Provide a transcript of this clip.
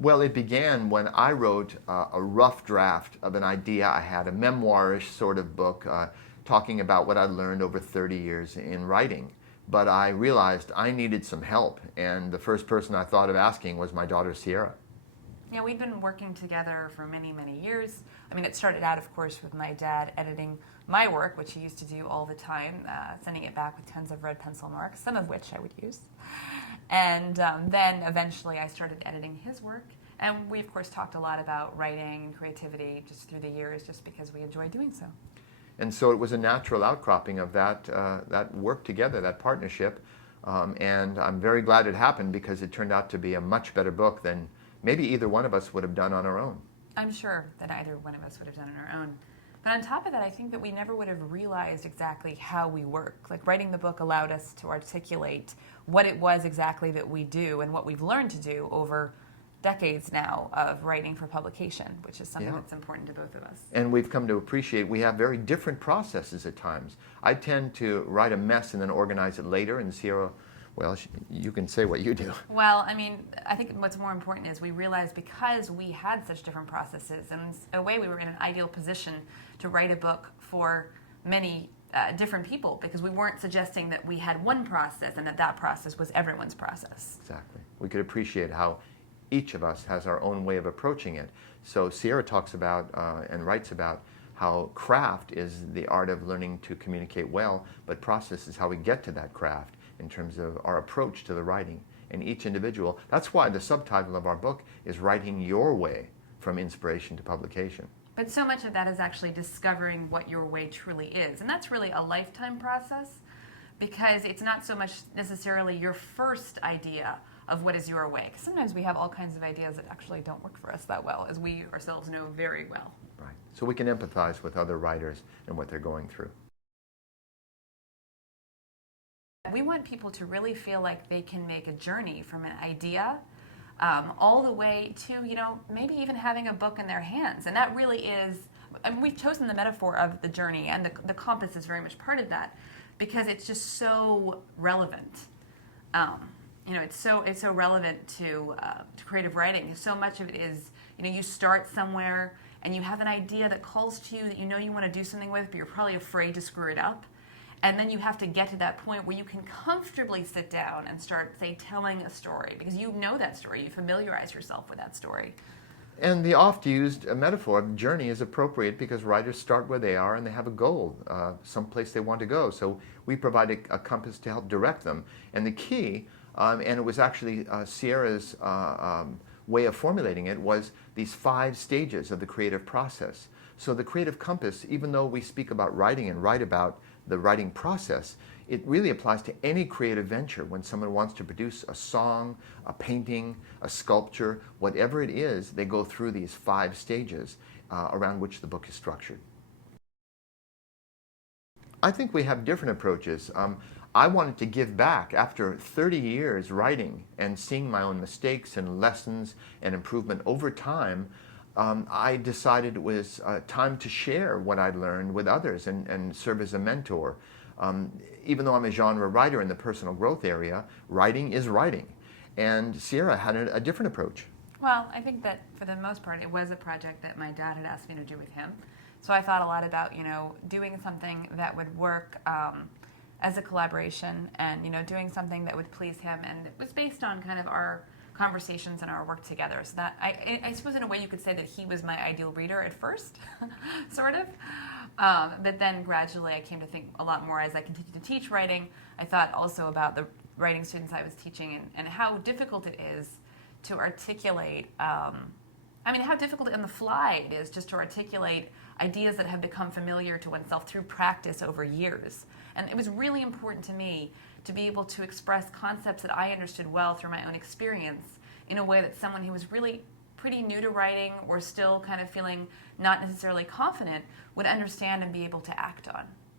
Well, it began when I wrote a rough draft of an idea I had, a memoirish sort of book talking about what I learned over 30 years in writing. But I realized I needed some help, and the first person I thought of asking was my daughter Sierra. Yeah, we've been working together for many, many years. I mean, it started out, of course, with my dad editing my work, which he used to do all the time, sending it back with tons of red pencil marks, some of which I would use. And then eventually I started editing his work. And we, of course, talked a lot about writing and creativity just through the years, just because we enjoy doing so. And so it was a natural outcropping of that work together, that partnership. And I'm very glad it happened because it turned out to be a much better book than maybe either one of us would have done on our own. I'm sure that either one of us would have done on our own. But on top of that, I think that we never would have realized exactly how we work. Like, writing the book allowed us to articulate what it was exactly that we do and what we've learned to do over decades now of writing for publication, which is something that's important to both of us. And we've come to appreciate we have very different processes at times. I tend to write a mess and then organize it later, and Sierra, well, you can say what you do. Well, I mean, I think what's more important is we realized because we had such different processes, and in a way we were in an ideal position to write a book for many different people, because we weren't suggesting that we had one process and that that process was everyone's process. Exactly. We could appreciate how each of us has our own way of approaching it. So Sierra talks about and writes about how craft is the art of learning to communicate well, but process is how we get to that craft in terms of our approach to the writing. And each individual, that's why the subtitle of our book is Writing Your Way from Inspiration to Publication. But so much of that is actually discovering what your way truly is. And that's really a lifetime process, because it's not so much necessarily your first idea of what is your way. Because sometimes we have all kinds of ideas that actually don't work for us that well, as we ourselves know very well. Right. So we can empathize with other writers and what they're going through. We want people to really feel like they can make a journey from an idea all the way to, maybe even having a book in their hands. And that really is, I mean, we've chosen the metaphor of the journey, and the compass is very much part of that, because it's just so relevant. It's so relevant to creative writing. So much of it is, you start somewhere and you have an idea that calls to you that you want to do something with, but you're probably afraid to screw it up. And then you have to get to that point where you can comfortably sit down and start, say, telling a story, because you know that story. You familiarize yourself with that story. And the oft-used metaphor of journey is appropriate because writers start where they are and they have a goal, someplace they want to go. So we provide a compass to help direct them. And the key, and it was actually Sierra's way of formulating it, was these 5 stages of the creative process. So the creative compass, even though we speak about writing and write about the writing process, it really applies to any creative venture. When someone wants to produce a song, a painting, a sculpture, whatever it is, they go through these 5 stages around which the book is structured. I think we have different approaches. I wanted to give back after 30 years writing and seeing my own mistakes and lessons and improvement over time. I decided it was time to share what I'd learned with others and serve as a mentor. Even though I'm a genre writer in the personal growth area, writing is writing. And Sierra had a different approach. Well, I think that for the most part, it was a project that my dad had asked me to do with him. So I thought a lot about, doing something that would work as a collaboration and, doing something that would please him. And it was based on kind of our conversations and our work together. So that I suppose in a way you could say that he was my ideal reader at first, sort of. But then gradually I came to think a lot more as I continued to teach writing. I thought also about the writing students I was teaching and how difficult it is to articulate, how difficult on the fly it is just to articulate ideas that have become familiar to oneself through practice over years. And it was really important to me to be able to express concepts that I understood well through my own experience in a way that someone who was really pretty new to writing or still kind of feeling not necessarily confident would understand and be able to act on.